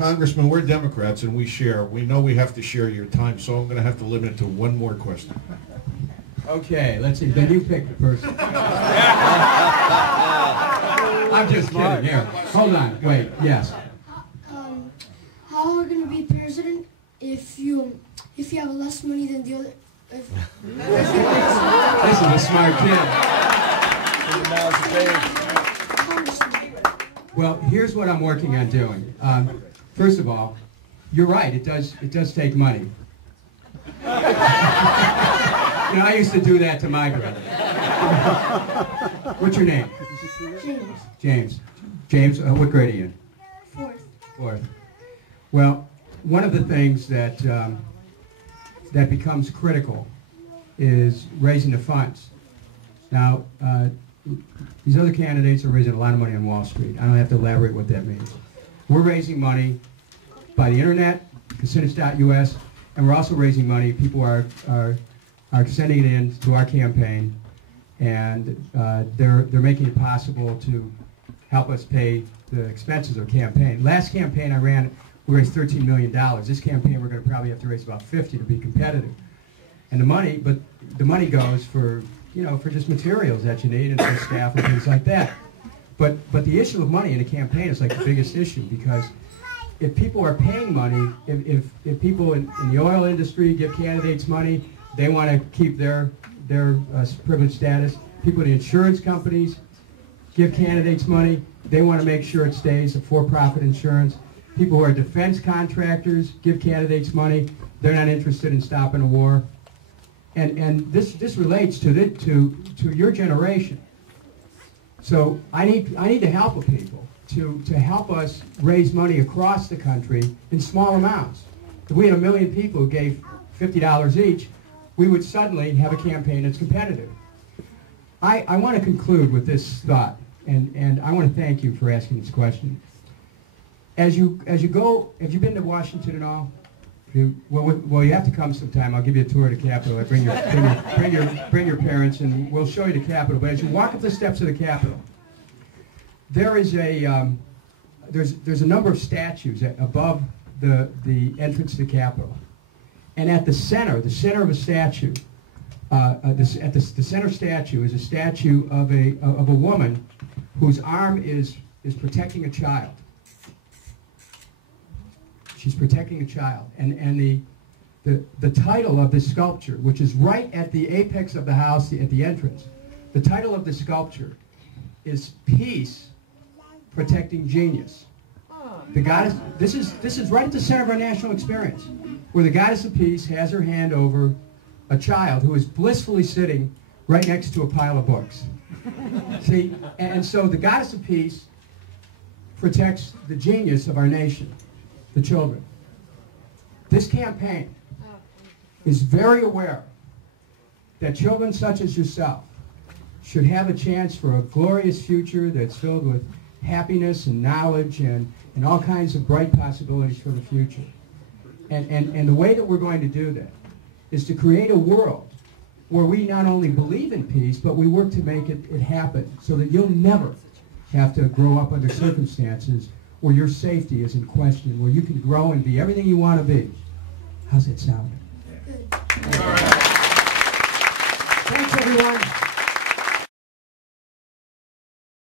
Congressman, we're Democrats and we share. We know we have to share your time, so I'm going to have to limit it to one more question. Okay, let's see. Then you pick the person. I'm just kidding. Here, hold on. Wait. Yes. How are you going to be president if you have less money than the other? This is a smart kid. Well, here's what I'm working on doing. First of all, you're right. It does take money. You know, I used to do that to my brother. What's your name? James. James, what grade are you in? Fourth. Well, one of the things that that becomes critical is raising the funds. Now, these other candidates are raising a lot of money on Wall Street. I don't have to elaborate what that means. We're raising money by the internet, Kucinich.us, and we're also raising money. People are sending it in to our campaign, and they're making it possible to help us pay the expenses of the campaign. Last campaign I ran, we raised $13 million. This campaign we're going to probably have to raise about 50 to be competitive. And the money goes for, you know, for just materials that you need and for staff and things like that. But the issue of money in a campaign is like the biggest issue, because if people are paying money, if people in the oil industry give candidates money, they want to keep their privileged status. People in the insurance companies give candidates money, they want to make sure it stays a for-profit insurance. People who are defense contractors give candidates money, they're not interested in stopping a war. And this relates to your generation. So I need the help of people to help us raise money across the country in small amounts. If we had 1 million people who gave $50 each, we would suddenly have a campaign that's competitive. I want to conclude with this thought, and I want to thank you for asking this question. As you go, have you been to Washington at all? Well, you have to come sometime. I'll give you a tour of the Capitol. I bring your parents, and we'll show you the Capitol. But as you walk up the steps of the Capitol, there is there's a number of statues above the entrance to the Capitol, and at the center of a statue, the center statue is a statue of a woman whose arm is protecting a child. She's protecting a child, and the title of this sculpture, which is right at the apex of the house at the entrance, the title of the sculpture is "Peace Protecting Genius." The goddess. This is right at the center of our national experience, where the goddess of peace has her hand over a child who is blissfully sitting right next to a pile of books. See, and so the goddess of peace protects the genius of our nation, the children. This campaign is very aware that children such as yourself should have a chance for a glorious future that's filled with happiness and knowledge and all kinds of bright possibilities for the future. And the way that we're going to do that is to create a world where we not only believe in peace, but we work to make it happen, so that you'll never have to grow up under circumstances where your safety is in question, where you can grow and be everything you want to be. How's that sound? Good. Thanks, everyone.